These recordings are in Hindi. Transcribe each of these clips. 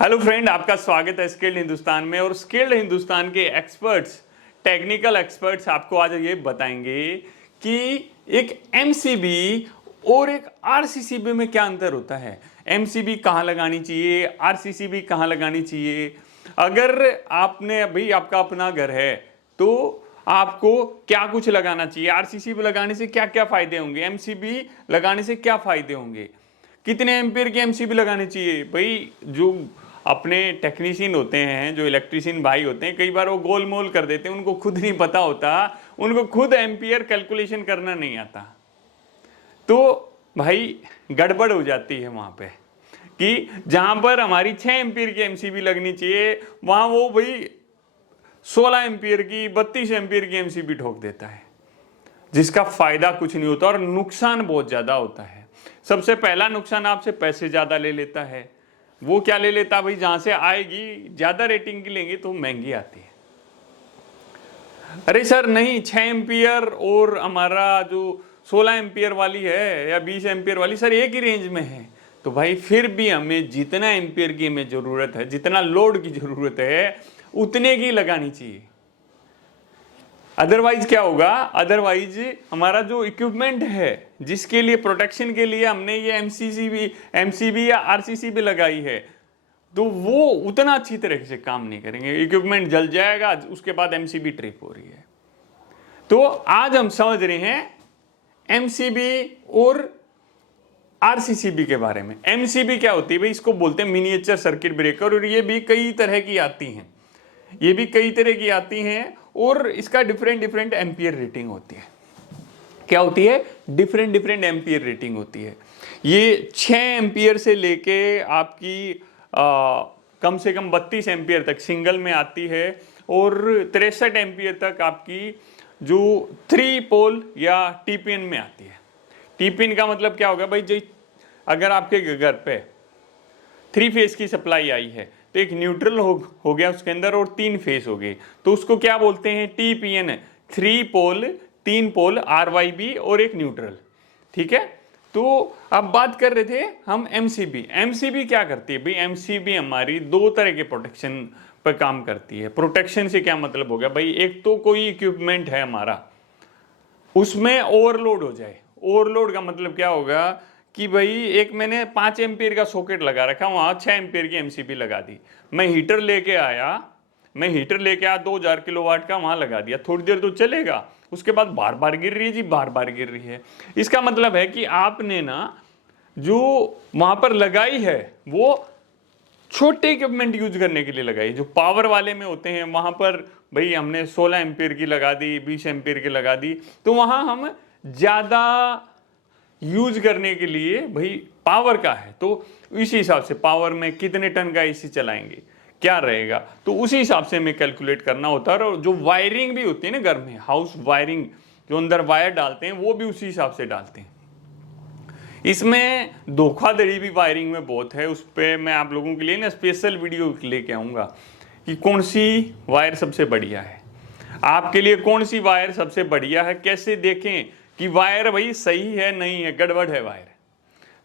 हेलो फ्रेंड, आपका स्वागत है स्किल्ड हिंदुस्तान में। और स्किल्ड हिंदुस्तान के एक्सपर्ट्स, टेक्निकल एक्सपर्ट्स आपको आज ये बताएंगे कि एक एमसीबी और एक आरसीसीबी में क्या अंतर होता है। एमसीबी कहाँ लगानी चाहिए, आरसीसीबी कहाँ लगानी चाहिए। अगर आपने अभी आपका अपना घर है तो आपको क्या कुछ लगाना चाहिए, आरसीसीबी लगाने से क्या क्या फायदे होंगे, एमसीबी लगाने से क्या फायदे होंगे, कितने एम्पियर की एमसीबी लगानी चाहिए। भाई जो अपने टेक्नीशियन होते हैं, जो इलेक्ट्रीशियन भाई होते हैं, कई बार वो गोलमोल कर देते हैं, उनको खुद नहीं पता होता, उनको खुद एम्पियर कैलकुलेशन करना नहीं आता, तो भाई गड़बड़ हो जाती है वहां पे कि जहां पर हमारी 6 एम्पियर की एमसीबी लगनी चाहिए वहां वो भाई 16 एम्पियर की, 32 एम्पियर की एमसीबी ठोक देता है, जिसका फायदा कुछ नहीं होता और नुकसान बहुत ज्यादा होता है। सबसे पहला नुकसान आपसे पैसे ज्यादा ले लेता है। वो क्या ले लेता भाई, जहां से आएगी ज्यादा रेटिंग की लेंगे तो महंगी आती है। अरे सर नहीं, 6 एम्पियर और हमारा जो 16 एम्पियर वाली है या 20 एम्पियर वाली सर एक ही रेंज में है, तो भाई फिर भी हमें जितना एम्पियर की हमें जरूरत है, जितना लोड की जरूरत है उतने की लगानी चाहिए। अदरवाइज क्या होगा, अदरवाइज हमारा जो इक्विपमेंट है जिसके लिए प्रोटेक्शन के लिए हमने ये एमसीबी या आरसीसीबी लगाई है, तो वो उतना अच्छी तरह से काम नहीं करेंगे, इक्विपमेंट जल जाएगा, उसके बाद एमसीबी ट्रिप हो रही है। तो आज हम समझ रहे हैं एमसीबी और आरसीसीबी के बारे में। एमसीबी क्या होती है भाई, इसको बोलते हैं मिनिएचर सर्किट ब्रेकर, और ये भी कई तरह की आती हैं, ये भी कई तरह की आती हैं, और इसका डिफरेंट डिफरेंट एम्पियर रेटिंग होती है। क्या होती है, डिफरेंट डिफरेंट एम्पियर रेटिंग होती है। ये 6 एम्पियर से लेके आपकी कम से कम 32 एम्पियर तक सिंगल में आती है, और 63 एम्पियर तक आपकी जो 3 पोल या टीपीएन में आती है। टीपीएन का मतलब क्या होगा भाई, जो अगर आपके घर पे 3 फेज की सप्लाई आई है तो एक न्यूट्रल हो गया उसके अंदर और 3 फेस हो गए, तो उसको क्या बोलते हैं, टीपीएन, 3 पोल, 3 पोल, आरवाईबी और एक न्यूट्रल। ठीक है, तो अब बात कर रहे थे हम एमसीबी। एमसीबी क्या करती है भाई, एमसीबी हमारी 2 तरह के प्रोटेक्शन पर काम करती है। प्रोटेक्शन से क्या मतलब हो गया भाई, एक तो कोई इक्विपमेंट है हमारा, उसमें ओवरलोड हो जाए। ओवरलोड का मतलब क्या होगा कि भाई एक मैंने 5 एम्पियर का सॉकेट लगा रखा, वहां 6 एम्पियर की एमसीबी लगा दी। मैं हीटर लेके आया 2000 किलोवाट का, वहां लगा दिया, थोड़ी देर तो चलेगा, उसके बाद बार बार गिर रही है जी, बार बार गिर रही है। इसका मतलब है कि आपने ना जो वहां पर लगाई है वो छोटे इक्विपमेंट यूज करने के लिए लगाई। जो पावर वाले में होते हैं वहां पर भाई हमने 16 एम्पियर की लगा दी, 20 एम्पियर की लगा दी, तो वहां हम ज्यादा यूज करने के लिए भाई पावर का है, तो इसी हिसाब से पावर में कितने टन का एसी चलाएंगे, क्या रहेगा, तो उसी हिसाब से हमें कैलकुलेट करना होता है। और जो वायरिंग भी होती है ना घर में, हाउस वायरिंग, जो अंदर वायर डालते हैं वो भी उसी हिसाब से डालते हैं। इसमें धोखाधड़ी भी वायरिंग में बहुत है, उस पर मैं आप लोगों के लिए ना स्पेशल वीडियो लेके आऊंगा कि कौन सी वायर सबसे बढ़िया है, आपके लिए कौन सी वायर सबसे बढ़िया है, कैसे देखें कि वायर भाई सही है नहीं है, गड़बड़ है वायर,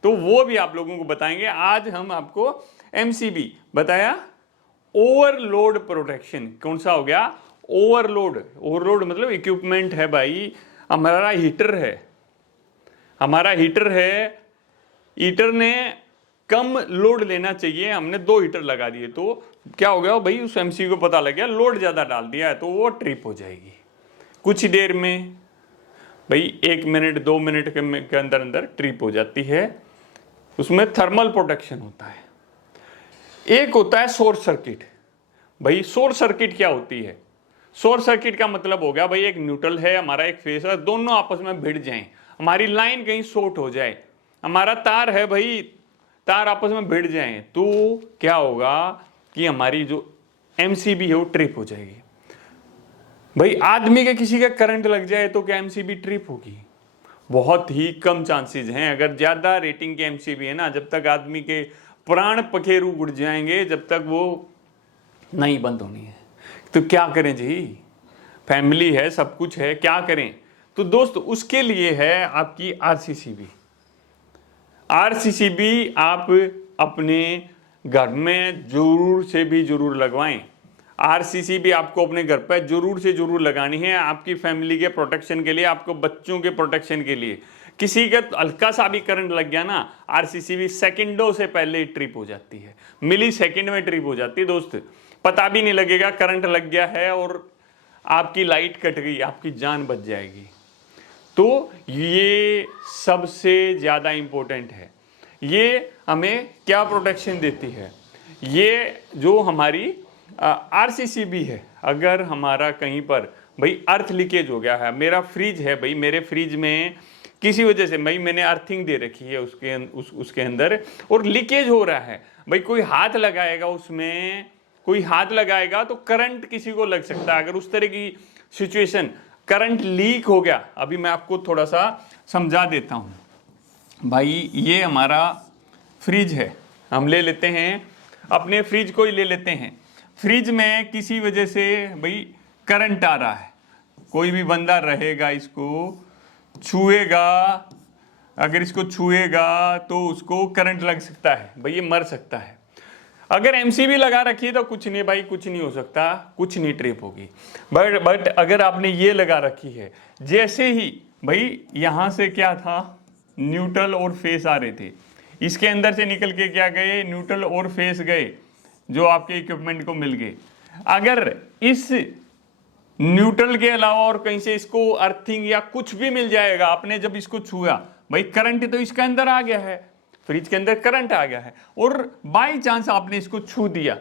तो वो भी आप लोगों को बताएंगे। आज हम आपको एमसीबी बताया, ओवरलोड प्रोटेक्शन। कौन सा हो गया, ओवरलोड। ओवरलोड मतलब इक्विपमेंट है भाई, हमारा हीटर है, हीटर ने कम लोड लेना चाहिए, हमने 2 हीटर लगा दिए, तो क्या हो गया भाई, उस एमसीबी को पता लग गया लोड ज्यादा डाल दिया है, तो वो ट्रिप हो जाएगी कुछ देर में भाई, 1 मिनट 2 मिनट के अंदर अंदर ट्रिप हो जाती है। उसमें थर्मल प्रोटेक्शन होता है। एक होता है शॉर्ट सर्किट। भाई शॉर्ट सर्किट क्या होती है, शॉर्ट सर्किट का मतलब हो गया भाई एक न्यूट्रल है, हमारा एक फेस है, दोनों आपस में भिड़ जाएं, हमारी लाइन कहीं शॉर्ट हो जाए, हमारा तार है भाई, तार आपस में भिड़ जाएं, तो क्या होगा कि हमारी जो एमसीबी है वो ट्रिप हो जाएगी। भाई आदमी के किसी का करंट लग जाए तो क्या एमसीबी ट्रिप होगी, बहुत ही कम चांसेस हैं। अगर ज्यादा रेटिंग की एमसीबी है ना, जब तक आदमी के प्राण पखेरु उड़ जाएंगे, जब तक वो नहीं बंद होनी है। तो क्या करें जी, फैमिली है, सब कुछ है, क्या करें, तो दोस्त उसके लिए है आपकी आरसीसीबी। आरसीसीबी आप अपने घर में जरूर से भी जरूर लगवाएं। आरसीसी भी आपको अपने घर पर जरूर से जरूर लगानी है, आपकी फैमिली के प्रोटेक्शन के लिए, आपको बच्चों के प्रोटेक्शन के लिए। किसी का हल्का सा भी करंट लग गया ना, आरसीसी भी सेकंडों से पहले ही ट्रिप हो जाती है, मिली सेकंड में ट्रिप हो जाती है दोस्त। पता भी नहीं लगेगा करंट लग गया है और आपकी लाइट कट गई, आपकी जान बच जाएगी। तो ये सबसे ज़्यादा इम्पोर्टेंट है। ये हमें क्या प्रोटेक्शन देती है, ये जो हमारी आरसीसी भी है। अगर हमारा कहीं पर भाई अर्थ लीकेज हो गया है, मेरा फ्रिज है भाई, मेरे फ्रिज में किसी वजह से भाई मैंने अर्थिंग दे रखी है उसके अंदर और लीकेज हो रहा है, भाई कोई हाथ लगाएगा उसमें, कोई हाथ लगाएगा तो करंट किसी को लग सकता है। अगर उस तरह की सिचुएशन, करंट लीक हो गया, अभी मैं आपको थोड़ा सा समझा देता हूँ। भाई ये हमारा फ्रिज है, हम ले लेते हैं अपने फ्रिज को ही ले लेते हैं। फ्रिज में किसी वजह से भाई करंट आ रहा है, कोई भी बंदा रहेगा इसको छुएगा, अगर इसको छुएगा तो उसको करंट लग सकता है, भाई ये मर सकता है। अगर एमसीबी लगा रखी है तो कुछ नहीं भाई, कुछ नहीं हो सकता, कुछ नहीं ट्रिप होगी। बट अगर आपने ये लगा रखी है, जैसे ही भाई यहाँ से क्या था, न्यूट्रल और फेस आ रहे थे, इसके अंदर से निकल के क्या गए, न्यूट्रल और फेस गए जो आपके इक्विपमेंट को मिल गए। अगर इस न्यूट्रल के अलावा और कहीं से इसको अर्थिंग या कुछ भी मिल जाएगा, आपने जब इसको छुआ भाई करंट तो इसके अंदर आ गया है, फ्रिज के अंदर करंट आ गया है, और बाई चांस आपने इसको छू दिया,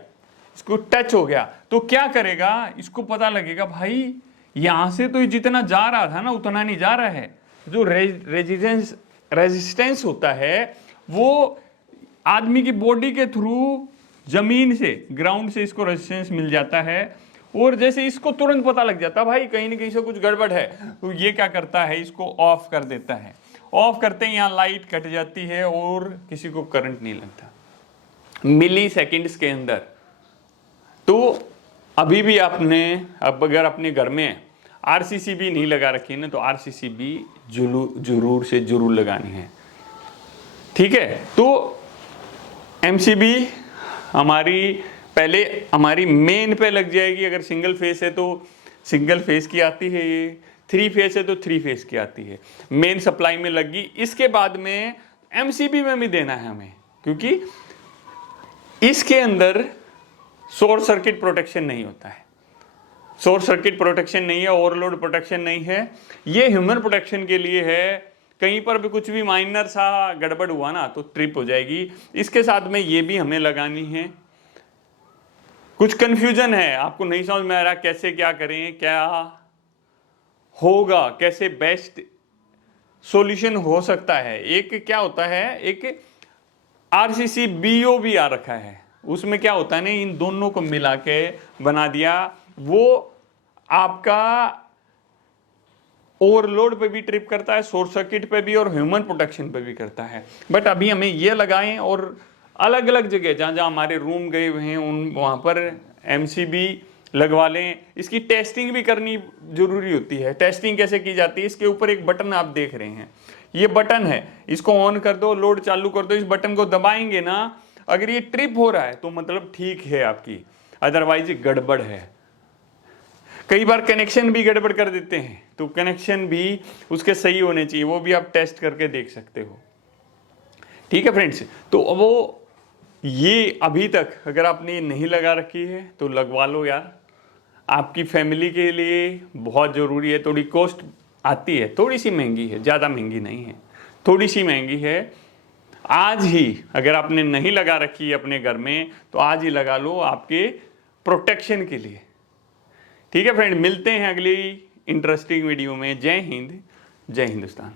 इसको टच हो गया, तो क्या करेगा, इसको पता लगेगा भाई यहां से तो जितना जा रहा था ना उतना नहीं जा रहा है। जो रेजिस्टेंस होता है वो आदमी की बॉडी के थ्रू जमीन से, ग्राउंड से इसको रेजिस्टेंस मिल जाता है, और जैसे इसको तुरंत पता लग जाता है भाई कहीं ना कहीं से कुछ गड़बड़ है, तो ये क्या करता है, इसको ऑफ कर देता है। ऑफ करते ही यहाँ लाइट कट जाती है और किसी को करंट नहीं लगता मिली सेकेंड्स के अंदर। तो अभी भी आपने, अब अगर अपने घर में आरसीसी भी नहीं लगा रखी है ना, तो आरसीसी भी जरूर से जरूर लगानी है, ठीक है। तो एमसीबी हमारी पहले हमारी मेन पे लग जाएगी, अगर सिंगल फेस है तो सिंगल फेस की आती है, ये 3 फेस है तो 3 फेस की आती है, मेन सप्लाई में लगी। इसके बाद में एमसीबी में भी देना है हमें, क्योंकि इसके अंदर शॉर्ट सर्किट प्रोटेक्शन नहीं होता है, शॉर्ट सर्किट प्रोटेक्शन नहीं है, ओवरलोड प्रोटेक्शन नहीं है, ये ह्यूमन प्रोटेक्शन के लिए है। कहीं पर भी कुछ भी माइनर सा गड़बड़ हुआ ना तो ट्रिप हो जाएगी। इसके साथ में ये भी हमें लगानी है। कुछ कंफ्यूजन है, आपको नहीं समझ में आ रहा कैसे क्या करें, क्या होगा, कैसे बेस्ट सॉल्यूशन हो सकता है। एक क्या होता है, एक आरसीसी बीओ भी आ रखा है, उसमें क्या होता है ना, इन दोनों को मिला के बना दिया, वो आपका ओवरलोड पे भी ट्रिप करता है, शॉर्ट सर्किट पे भी और ह्यूमन प्रोटेक्शन पे भी करता है। बट अभी हमें ये लगाएं और अलग अलग जगह जहाँ जहाँ हमारे रूम गए हुए हैं उन वहाँ पर एमसीबी लगवा लें। इसकी टेस्टिंग भी करनी जरूरी होती है। टेस्टिंग कैसे की जाती है, इसके ऊपर एक बटन आप देख रहे हैं, ये बटन है, इसको ऑन कर दो, लोड चालू कर दो, इस बटन को दबाएंगे ना, अगर ये ट्रिप हो रहा है तो मतलब ठीक है आपकी, अदरवाइज गड़बड़ है। कई बार कनेक्शन भी गड़बड़ कर देते हैं, तो कनेक्शन भी उसके सही होने चाहिए, वो भी आप टेस्ट करके देख सकते हो, ठीक है फ्रेंड्स। तो वो ये अभी तक अगर आपने नहीं लगा रखी है तो लगवा लो यार, आपकी फैमिली के लिए बहुत ज़रूरी है। थोड़ी कॉस्ट आती है, थोड़ी सी महंगी है, ज़्यादा महंगी नहीं है, थोड़ी सी महंगी है। आज ही अगर आपने नहीं लगा रखी है अपने घर में तो आज ही लगा लो, आपके प्रोटेक्शन के लिए, ठीक है फ्रेंड। मिलते हैं अगली इंटरेस्टिंग वीडियो में। जय हिंद, जय हिंदुस्तान।